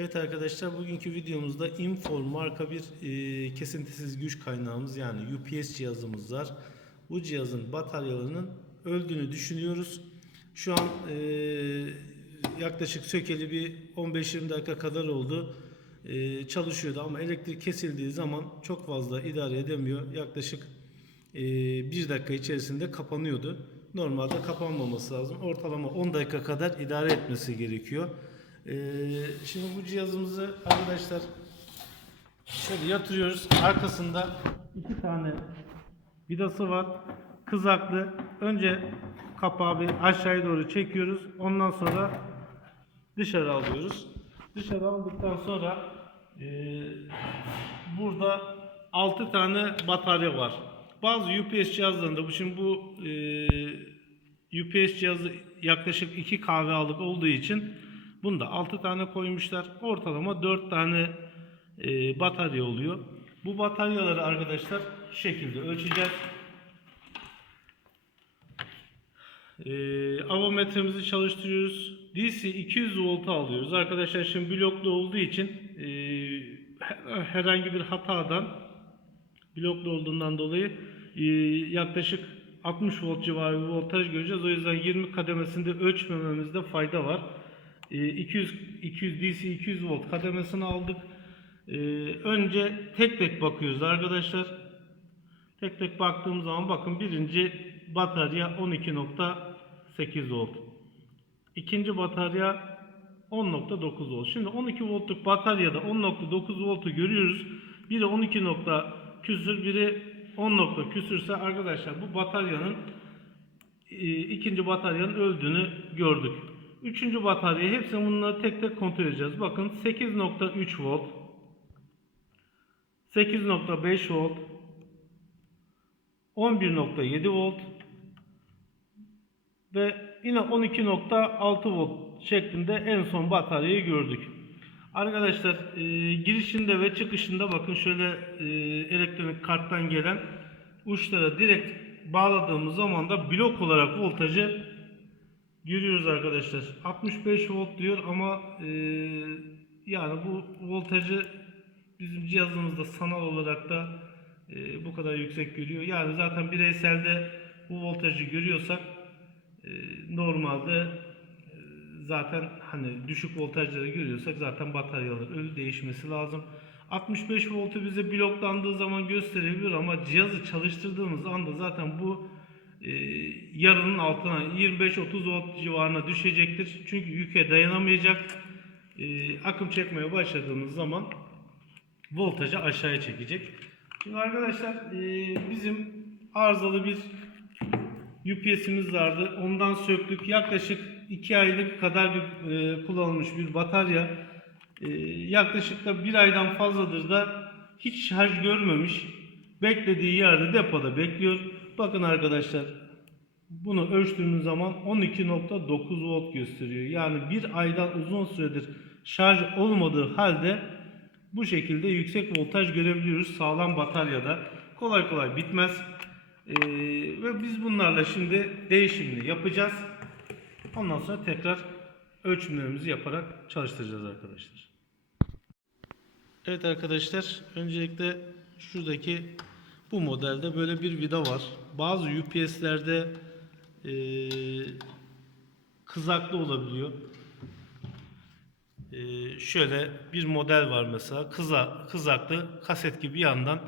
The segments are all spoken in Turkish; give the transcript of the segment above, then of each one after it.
Evet arkadaşlar bugünkü videomuzda Infor marka bir e, kesintisiz güç kaynağımız yani UPS cihazımız var. Bu cihazın bataryalarının öldüğünü düşünüyoruz. Şu an e, yaklaşık sökeli bir 15-20 dakika kadar oldu. E, çalışıyordu ama elektrik kesildiği zaman çok fazla idare edemiyor. Yaklaşık e, 1 dakika içerisinde kapanıyordu. Normalde kapanmaması lazım. Ortalama 10 dakika kadar idare etmesi gerekiyor. Ee, şimdi bu cihazımızı arkadaşlar şöyle yatırıyoruz. Arkasında iki tane vidası var. Kızaklı. Önce kapağı bir aşağıya doğru çekiyoruz. Ondan sonra dışarı alıyoruz. Dışarı aldıktan sonra e, burada 6 tane batarya var. Bazı UPS cihazlarında bu şimdi bu e, UPS cihazı yaklaşık 2 kahve alık olduğu için bunda 6 tane koymuşlar. Ortalama 4 tane e, batarya oluyor. Bu bataryaları arkadaşlar şu şekilde ölçeceğiz. E, avometremizi çalıştırıyoruz. DC 200 voltu alıyoruz. Arkadaşlar şimdi bloklu olduğu için e, her- herhangi bir hatadan bloklu olduğundan dolayı e, yaklaşık 60 volt civarı bir voltaj göreceğiz. O yüzden 20 kademesinde ölçmememizde fayda var. E, 200 200 DC 200 volt kademesini aldık. E, önce tek tek bakıyoruz arkadaşlar. Tek tek baktığım zaman bakın birinci batarya 12.8 volt. İkinci batarya 10.9 volt. Şimdi 12 voltluk bataryada 10.9 voltu görüyoruz. Biri 12 nokta küsür, biri 10 nokta küsürse arkadaşlar bu bataryanın e, ikinci bataryanın öldüğünü gördük. Üçüncü batarya hepsini bunları tek tek kontrol edeceğiz. Bakın 8.3 volt 8.5 volt 11.7 volt ve yine 12.6 volt şeklinde en son bataryayı gördük. Arkadaşlar e, girişinde ve çıkışında bakın şöyle e, elektronik karttan gelen uçlara direkt bağladığımız zaman da blok olarak voltajı görüyoruz arkadaşlar. 65 volt diyor ama e, yani bu voltajı bizim cihazımızda sanal olarak da e, bu kadar yüksek görüyor. Yani zaten bireyselde bu voltajı görüyorsak e, normalde e, zaten hani düşük voltajları görüyorsak zaten bataryalar ölü değişmesi lazım. 65 voltu bize bloklandığı zaman gösterebilir ama cihazı çalıştırdığımız anda zaten bu e, yarının altına 25-30 volt civarına düşecektir. Çünkü yüke dayanamayacak. E, akım çekmeye başladığımız zaman voltajı aşağıya çekecek. Şimdi arkadaşlar e, bizim arızalı bir UPS'imiz vardı. Ondan söktük. Yaklaşık 2 aylık kadar bir kullanılmış bir batarya. E, yaklaşık da bir aydan fazladır da hiç şarj görmemiş. Beklediği yerde depoda bekliyor. Bakın arkadaşlar bunu ölçtüğümüz zaman 12.9 volt gösteriyor. Yani bir aydan uzun süredir şarj olmadığı halde bu şekilde yüksek voltaj görebiliyoruz sağlam bataryada. Kolay kolay bitmez. Ee, ve biz bunlarla şimdi değişimini yapacağız. Ondan sonra tekrar ölçümlerimizi yaparak çalıştıracağız arkadaşlar. Evet arkadaşlar öncelikle şuradaki bu modelde böyle bir vida var. Bazı UPS'lerde eee kızaklı olabiliyor. Ee, şöyle bir model var mesela kıza, kızaklı kaset gibi yandan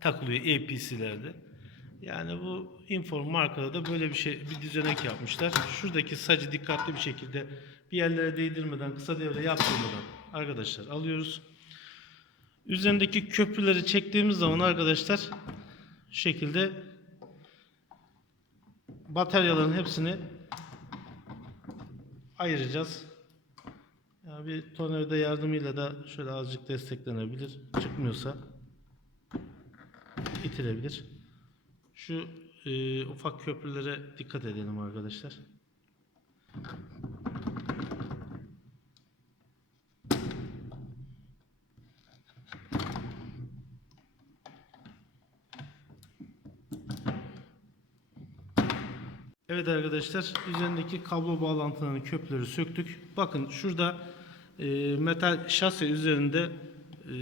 takılıyor APC'lerde. Yani bu Inform markada da böyle bir şey bir düzenek yapmışlar. Şuradaki sacı dikkatli bir şekilde bir yerlere değdirmeden kısa devre yaptırmadan arkadaşlar alıyoruz. Üzerindeki köprüleri çektiğimiz zaman arkadaşlar şekilde bataryaların hepsini ayıracağız. Yani bir tornavida yardımıyla da şöyle azıcık desteklenebilir. Çıkmıyorsa itilebilir. Şu e, ufak köprülere dikkat edelim arkadaşlar. Evet arkadaşlar üzerindeki kablo bağlantılarının köprüleri söktük. Bakın şurada e, metal şase üzerinde e,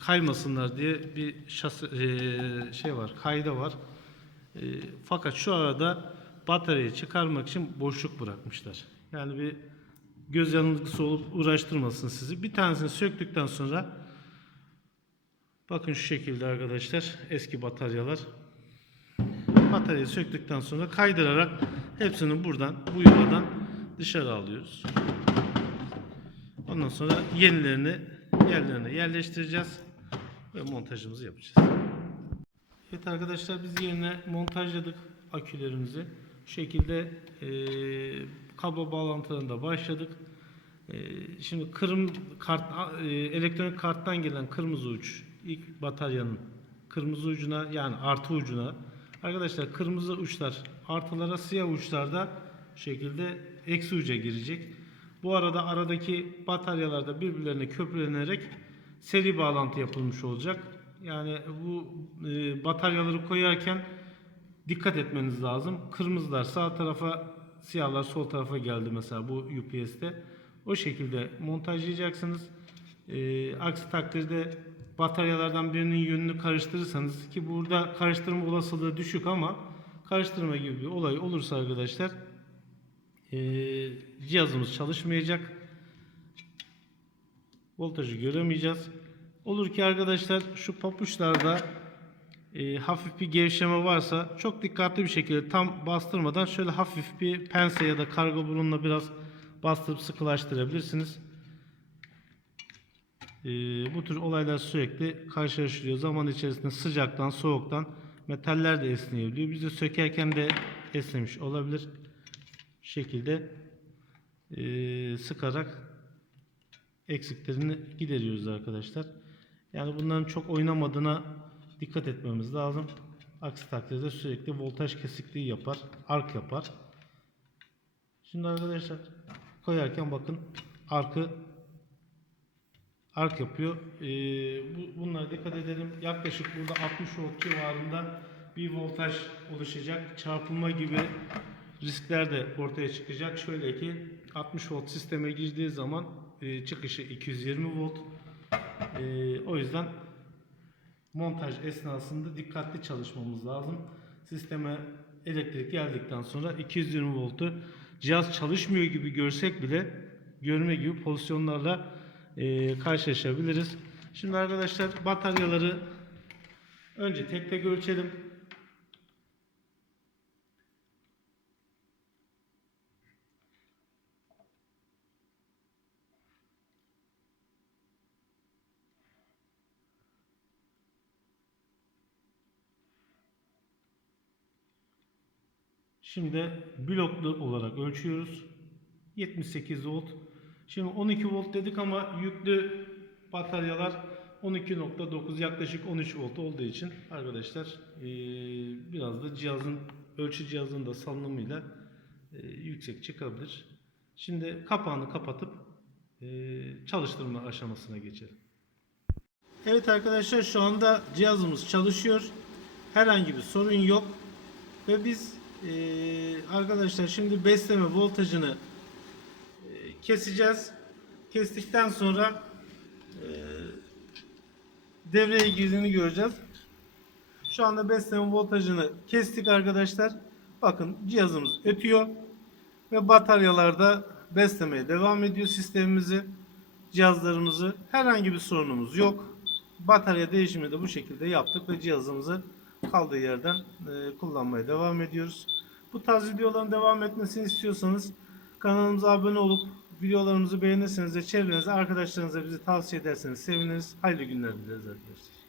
kaymasınlar diye bir şase e, şey var, kayda var. E, fakat şu arada bataryayı çıkarmak için boşluk bırakmışlar. Yani bir göz yanılgısı olup uğraştırmasın sizi. Bir tanesini söktükten sonra bakın şu şekilde arkadaşlar eski bataryalar. Bataryayı söktükten sonra kaydırarak hepsini buradan bu yuvadan dışarı alıyoruz. Ondan sonra yenilerini yerlerine yerleştireceğiz ve montajımızı yapacağız. Evet arkadaşlar biz yerine montajladık akülerimizi. Şu şekilde eee kablo bağlantılarında başladık. Eee, şimdi kırm kart eee, elektronik karttan gelen kırmızı uç ilk bataryanın kırmızı ucuna yani artı ucuna arkadaşlar kırmızı uçlar artılara siyah uçlarda şekilde eksi uca girecek. Bu arada aradaki bataryalarda birbirlerine köprülenerek seri bağlantı yapılmış olacak. Yani bu e, bataryaları koyarken dikkat etmeniz lazım. Kırmızılar sağ tarafa, siyahlar sol tarafa geldi mesela bu UPS'te. O şekilde montajlayacaksınız. E, aksi takdirde bataryalardan birinin yönünü karıştırırsanız ki burada karıştırma olasılığı düşük ama karıştırma gibi bir olay olursa arkadaşlar e, cihazımız çalışmayacak. Voltajı göremeyeceğiz. Olur ki arkadaşlar şu papuçlarda e, hafif bir gevşeme varsa çok dikkatli bir şekilde tam bastırmadan şöyle hafif bir pense ya da kargo burunla biraz bastırıp sıkılaştırabilirsiniz. E, bu tür olaylar sürekli karşılaşılıyor. Zaman içerisinde sıcaktan, soğuktan metaller de esneyebiliyor. Biz de sökerken de esnemiş olabilir. Bu şekilde e, sıkarak eksiklerini gideriyoruz arkadaşlar. Yani bunların çok oynamadığına dikkat etmemiz lazım. Aksi takdirde sürekli voltaj kesikliği yapar, ark yapar. Şimdi arkadaşlar koyarken bakın arkı ark yapıyor. Ee, bu, bunlara dikkat edelim. Yaklaşık burada 60 volt civarında bir voltaj oluşacak. Çarpılma gibi riskler de ortaya çıkacak. Şöyle ki 60 volt sisteme girdiği zaman e, çıkışı 220 volt. E, o yüzden montaj esnasında dikkatli çalışmamız lazım. Sisteme elektrik geldikten sonra 220 voltu cihaz çalışmıyor gibi görsek bile görme gibi pozisyonlarla e, karşılaşabiliriz. Şimdi arkadaşlar bataryaları önce tek tek ölçelim. Şimdi bloklu olarak ölçüyoruz. 78 volt. Şimdi 12 volt dedik ama yüklü bataryalar 12.9 yaklaşık 13 volt olduğu için arkadaşlar eee, biraz da cihazın ölçü cihazının da salınımıyla eee, yüksek çıkabilir. Şimdi kapağını kapatıp eee, çalıştırma aşamasına geçelim. Evet arkadaşlar şu anda cihazımız çalışıyor. Herhangi bir sorun yok. Ve biz arkadaşlar şimdi besleme voltajını keseceğiz. Kestikten sonra eee, devreye girdiğini göreceğiz. Şu anda besleme voltajını kestik arkadaşlar. Bakın cihazımız ötüyor ve bataryalarda beslemeye devam ediyor sistemimizi, cihazlarımızı. Herhangi bir sorunumuz yok. Batarya değişimi de bu şekilde yaptık ve cihazımızı kaldığı yerden e, kullanmaya devam ediyoruz. Bu tarz videoların devam etmesini istiyorsanız kanalımıza abone olup videolarımızı beğenirseniz de çevrenize arkadaşlarınıza bizi tavsiye ederseniz seviniriz. Hayırlı günler dileriz arkadaşlar.